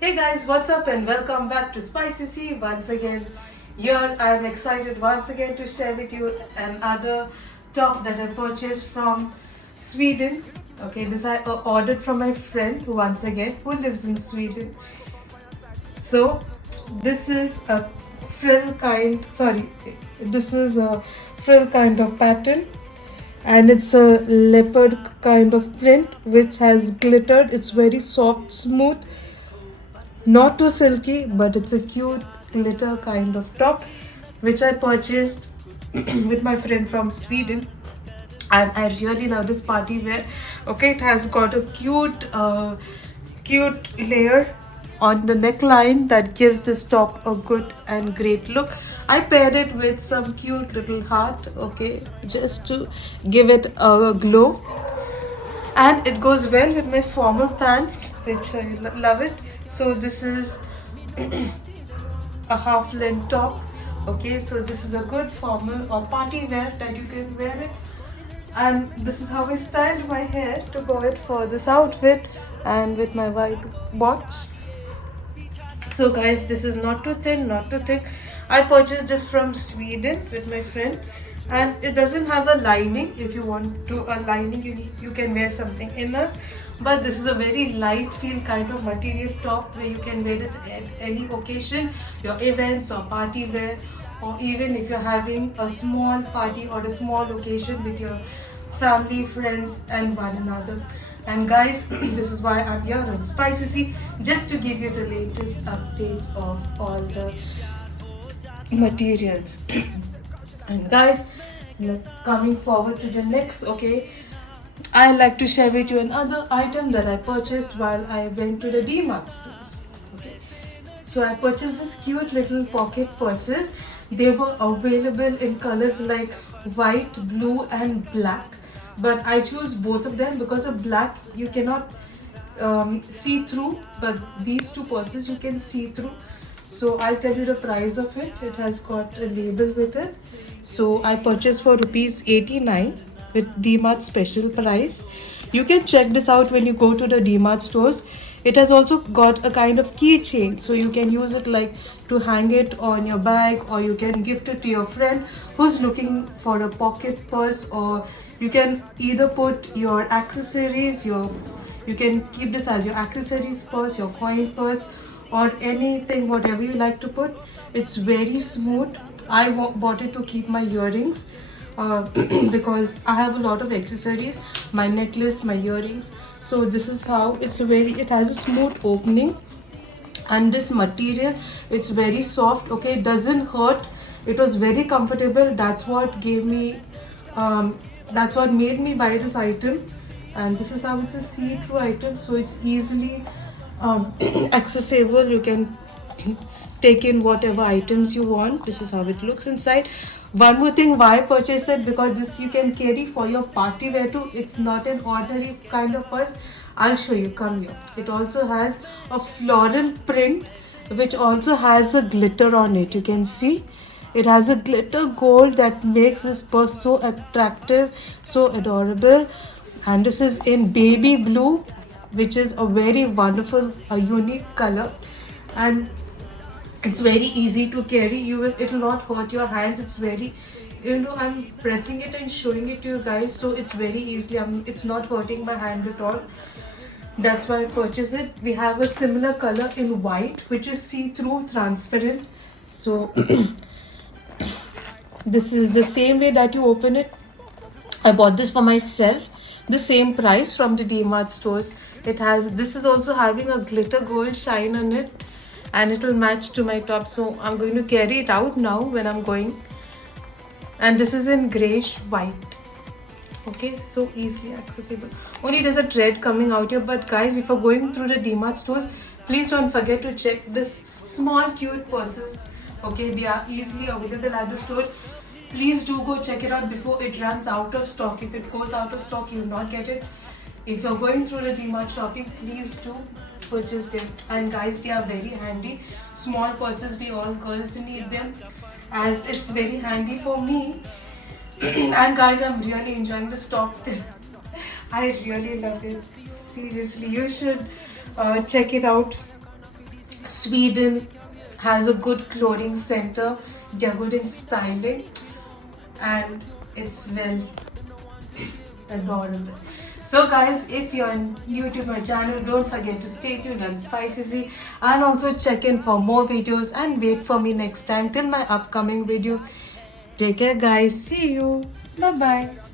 Hey guys, what's up and welcome back to Spicy C once again. Here I am excited once again to share with you another top that I purchased from Sweden. Okay, this I ordered from my friend once again who lives in Sweden. So this is a this is a frill kind of pattern and it's a leopard kind of print which has glittered. It's very soft, smooth, not too silky, but it's a cute glitter kind of top which I purchased with my friend from Sweden. And I really love this party wear. Okay, it has got a cute layer on the neckline that gives this top a good and great look. I paired it with some cute little heart, okay, just to give it a glow, and it goes well with my formal pant, which I love it. So this is a half length top. Okay, so this is a good formal or party wear that you can wear it. And this is how I styled my hair to go with for this outfit, and with my white watch. So guys, this is not too thin, not too thick. I purchased this from Sweden with my friend, and it doesn't have a lining. If you want to a lining, you can wear something inner, but this is a very light feel kind of material top where you can wear this at any occasion, your events or party wear, or even if you're having a small party or a small occasion with your family, friends, and one another. And guys, this is why I'm here on Spicy C, just to give you the latest updates of all the materials. And guys, coming forward to the next, okay, I like to share with you another item that I purchased while I went to the DMart stores. Okay, so I purchased this cute little pocket purses. They were available in colors like white, blue, and black. But I choose both of them because of black you cannot see through, but these two purses you can see through. So I'll tell you the price of it. It has got a label with it. So I purchased for rupees 89 with DMart special price. You can check this out when you go to the DMart stores. It has also got a kind of keychain, so you can use it like to hang it on your bag, or you can gift it to your friend who's looking for a pocket purse, or you can either put your accessories, you can keep this as your accessories purse, your coin purse, or anything whatever you like to put. It's very smooth. I bought it to keep my earrings, because I have a lot of accessories, my necklace, my earrings. So this is how it has a smooth opening, and this material, it's very soft. Okay, it doesn't hurt. It was very comfortable. That's what made me buy this item. And this is how it's a see-through item, so it's easily accessible. You can take in whatever items you want. This is how it looks inside. One more thing why I purchased it, because this you can carry for your party wear too. It's not an ordinary kind of purse. I'll show you, come here. It also has a floral print which also has a glitter on it. You can see it has a glitter gold that makes this purse so attractive, so adorable. And this is in baby blue, which is a very wonderful, a unique color. And it's very easy to carry. It will not hurt your hands. It's very, I'm pressing it and showing it to you guys, so it's very easily, it's not hurting my hand at all. That's why I purchased it. We have a similar color in white, which is see-through transparent. So this is the same way that you open it. I bought this for myself, the same price from the DMart stores. This is also having a glitter gold shine on it, and it will match to my top. So I'm going to carry it out now when I'm going. And this is in grayish white. Okay, so easily accessible. Only there's a thread coming out here, but guys, if you're going through the DMart stores, please don't forget to check this small cute purses. Okay, they are easily available at the store. Please do go check it out before it runs out of stock. If it goes out of stock, you will not get it. If you're going through the DMart shopping, please do purchase them. And guys, they are very handy. Small purses, we all girls need them, as it's very handy for me. And guys, I'm really enjoying this top. I really love it. Seriously, you should check it out. Sweden has a good clothing center. They're good in styling, and it's well adorable. So guys, if you're new to my channel, don't forget to stay tuned on Spicy and also check in for more videos and wait for me next time till my upcoming video. Take care guys. See you. Bye bye.